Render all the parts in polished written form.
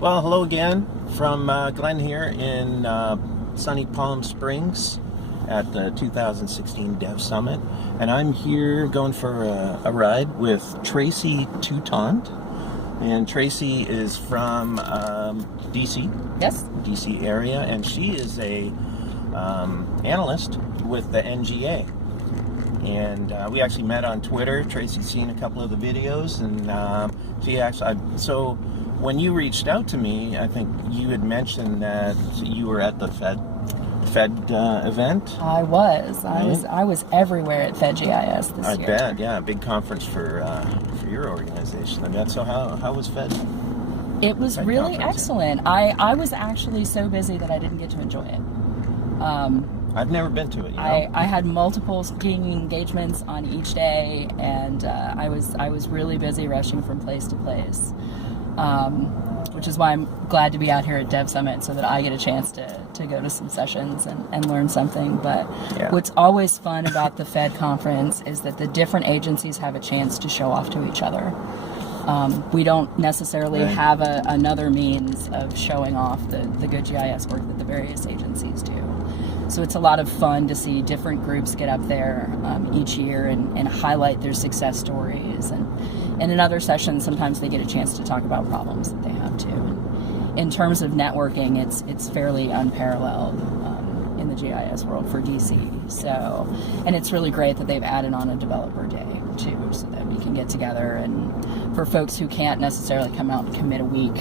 Well, hello again from Glenn here in sunny Palm Springs at the 2016 DevSummit, and I'm here going for a ride with Tracy Toutant. And Tracy is from DC. Yes. DC area, and she is a analyst with the NGA. And we actually met on Twitter. Tracy's seen a couple of the videos, and she actually. So when you reached out to me, I think you had mentioned that you were at the Fed event. I was. I was everywhere at FedGIS this year. I bet. Yeah, a big conference for your organization. I bet. So how was Fed? It was Fed really conference? excellent. I was actually so busy that I didn't get to enjoy it. I've never been to it. I had multiple skiing engagements on each day, and I was really busy rushing from place to place. Which is why I'm glad to be out here at DevSummit so that I get a chance to go to some sessions and learn something. But What's always fun about the Fed conference is that the different agencies have a chance to show off to each other. We don't necessarily have another means of showing off the good GIS work that the various agencies do. So it's a lot of fun to see different groups get up there each year and highlight their success stories. And in other sessions, sometimes they get a chance to talk about problems that they have too. And in terms of networking, it's fairly unparalleled in the GIS world for DC. So, and it's really great that they've added on a developer day too, so that we can get together. And for folks who can't necessarily come out and commit a week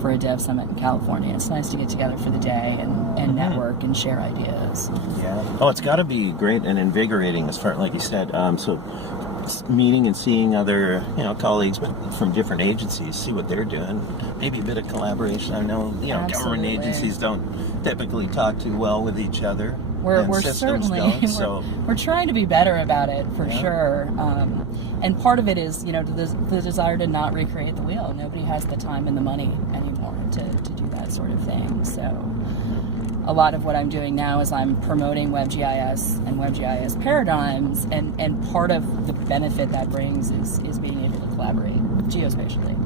for a DevSummit in California, it's nice to get together for the day and network and share ideas. Yeah. Oh, it's got to be great and invigorating, as far like you said. So meeting and seeing other colleagues from different agencies, see what they're doing, maybe a bit of collaboration. I know government agencies don't typically talk too well with each other. We're certainly we're trying to be better about it for sure. And part of it is the desire to not recreate the wheel. Nobody has the time and the money anymore to do that sort of thing. So a lot of what I'm doing now is I'm promoting WebGIS and WebGIS paradigms, and part of the benefit that brings is being able to collaborate geospatially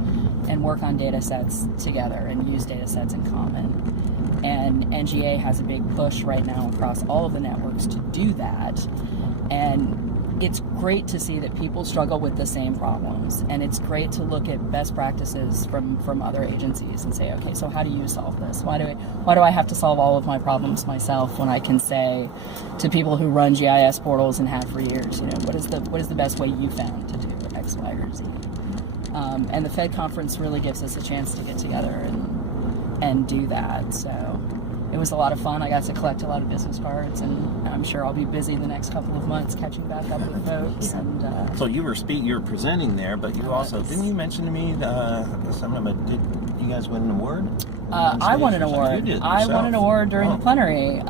and work on data sets together and use data sets in common. And NGA has a big push right now across all of the networks to do that. And it's great to see that people struggle with the same problems, and it's great to look at best practices from other agencies and say, okay, so how do you solve this? Why do I have to solve all of my problems myself when I can say to people who run GIS portals and have for years, what is the best way you found to do X, Y, or Z? And the Fed conference really gives us a chance to get together and do that. So it was a lot of fun. I got to collect a lot of business cards, and I'm sure I'll be busy the next couple of months catching back up with folks. And so you were presenting there, but you also didn't you mention to me something about did you guys win an award? I won an award. You did I won an award during the plenary.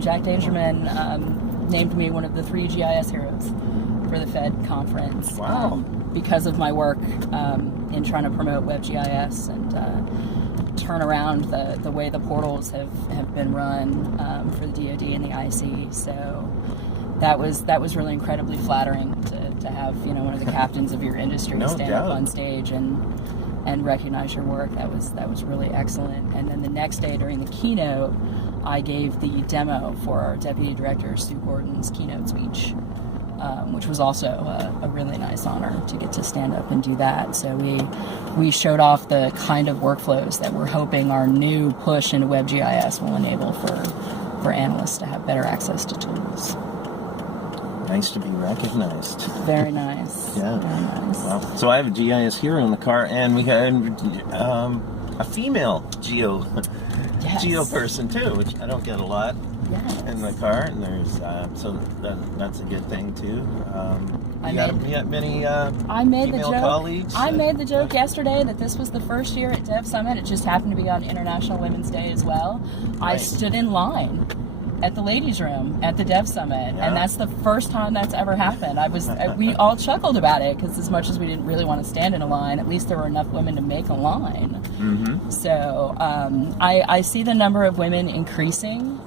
Jack Cool. Dangerman named me one of the 3 GIS heroes for the Fed conference. Wow. Because of my work in trying to promote WebGIS and turn around the way the portals have been run for the DoD and the IC. So that was really incredibly flattering to have one of the captains of your industry stand up on stage and recognize your work. That was really excellent. And then the next day during the keynote, I gave the demo for our Deputy Director Sue Gordon's keynote speech, which was also a really nice honor to get to stand up and do that. So we showed off the kind of workflows that we're hoping our new push into WebGIS will enable for analysts to have better access to tools. Nice to be recognized. Very nice. Yeah. Very nice. Wow. So I have a GIS Hero in the car, and we had a female geo person too, which I don't get a lot. In the car, and there's so that's a good thing too. You got many female colleagues? I made the joke yesterday that this was the first year at DevSummit. It just happened to be on International Women's Day as well. Right. I stood in line at the ladies' room at the DevSummit, and that's the first time that's ever happened. We all chuckled about it because as much as we didn't really want to stand in a line, at least there were enough women to make a line. So I see the number of women increasing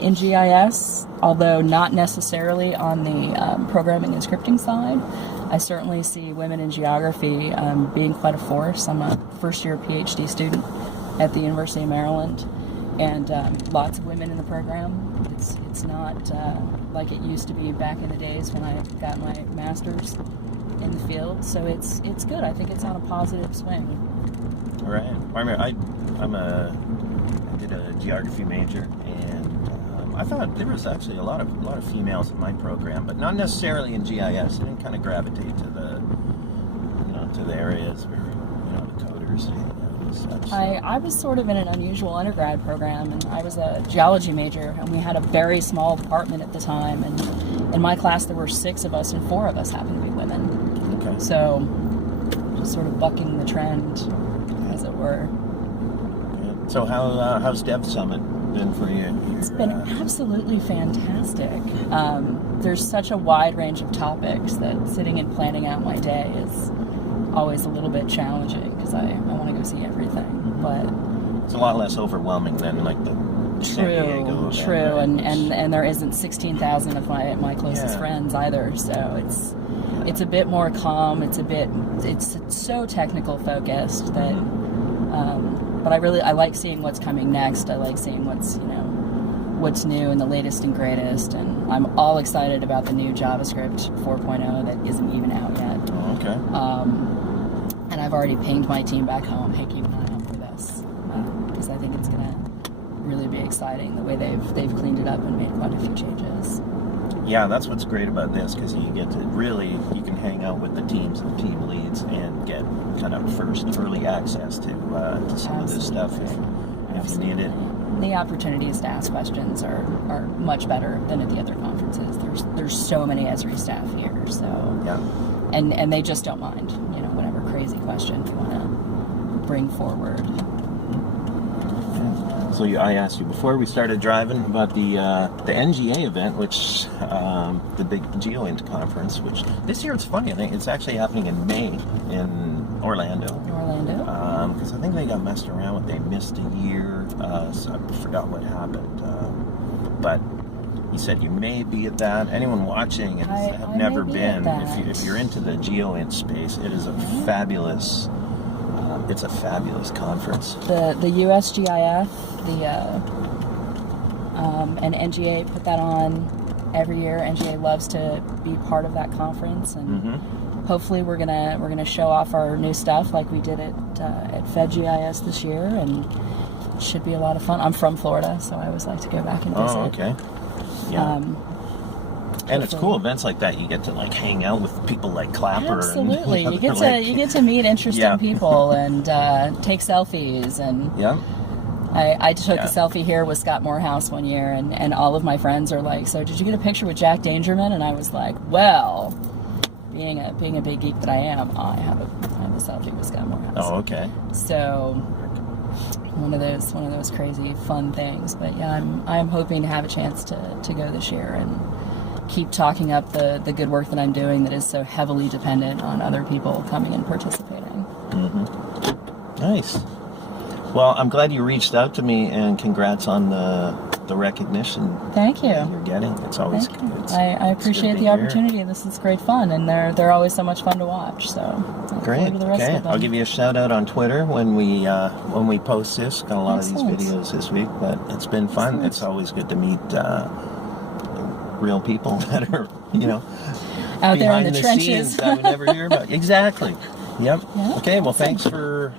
in GIS, although not necessarily on the programming and scripting side. I certainly see women in geography being quite a force. I'm a first-year PhD student at the University of Maryland, and lots of women in the program. It's not like it used to be back in the days when I got my master's in the field. So it's good. I think it's on a positive swing. Right. I did a geography major, and I thought there was actually a lot of females in my program, but not necessarily in GIS. I didn't kind of gravitate to the areas where the coders and such. So. I was sort of in an unusual undergrad program, and I was a geology major, and we had a very small department at the time, and in my class there were 6 of us, and 4 of us happened to be women. Okay. So just sort of bucking the trend, as it were. Yeah. So how's DevSummit been for you? It's been absolutely fantastic. There's such a wide range of topics that sitting and planning out my day is always a little bit challenging because I want to go see everything. But it's a lot less overwhelming than like the San Diego event, true, right? and there isn't 16,000 of my closest friends either. So it's a bit more calm. It's so technical focused that. But I like seeing what's coming next. I like seeing what's new and the latest and greatest. And I'm all excited about the new JavaScript 4.0 that isn't even out yet. Oh, okay. And I've already pinged my team back home, hey, keep an eye out for this, because I think it's going to really be exciting the way they've cleaned it up and made quite a few changes. Yeah, that's what's great about this, because you get to you can hang out with the teams and team leads and get kind of early access to some of this stuff if you need it. The opportunities to ask questions are much better than at the other conferences. There's so many Esri staff here, so yeah, and they just don't mind, whatever crazy question you want to bring forward. So I asked you before we started driving about the NGA event, which the big GeoInt conference, which this year it's funny. I think it's actually happening in May in Orlando. Because I think they got messed around with. They missed a year, so I forgot what happened. But he said you may be at that. Anyone watching and have never been, if you're into the GeoInt space, it is a fabulous. It's a fabulous conference. The USGIF, and NGA put that on every year. NGA loves to be part of that conference, and hopefully we're gonna show off our new stuff like we did at FedGIS this year, and it should be a lot of fun. I'm from Florida, so I always like to go back and visit. Oh, okay. Yeah. And it's cool events like that. You get to hang out with people like Clapper. Absolutely, and, you get to meet interesting people and take selfies. And I took a selfie here with Scott Morehouse one year, and all of my friends are like, "So did you get a picture with Jack Dangerman?" And I was like, "Well, being a big geek that I am, I have a selfie with Scott Morehouse." Oh, okay. So one of those crazy fun things. But yeah, I'm hoping to have a chance to go this year and keep talking up the good work that I'm doing that is so heavily dependent on other people coming and participating. Nice. Well, I'm glad you reached out to me, and congrats on the recognition. Thank you. That you're getting. It's always good. I appreciate the opportunity. This is great fun, and they're always so much fun to watch. So great. Okay, I'll give you a shout out on Twitter when we post this. Got a lot of these videos this week, but it's been fun. Excellent. It's always good to meet real people that are out there in the trenches that we never hear about. Exactly. Yep. Okay. Well, thanks for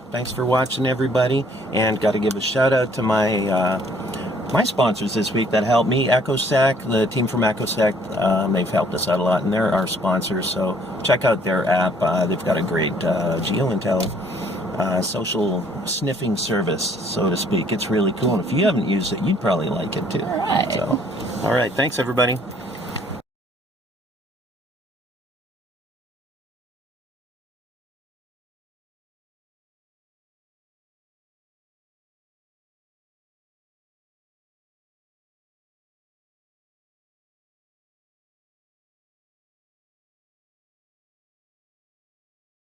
watching, everybody, and got to give a shout out to my sponsors this week that helped me. EchoStack, the team from EchoStack, they've helped us out a lot, and they're our sponsors. So check out their app. They've got a great GeoIntel social sniffing service, so to speak. It's really cool, and if you haven't used it, you'd probably like it too. All right. All right. Thanks, everybody.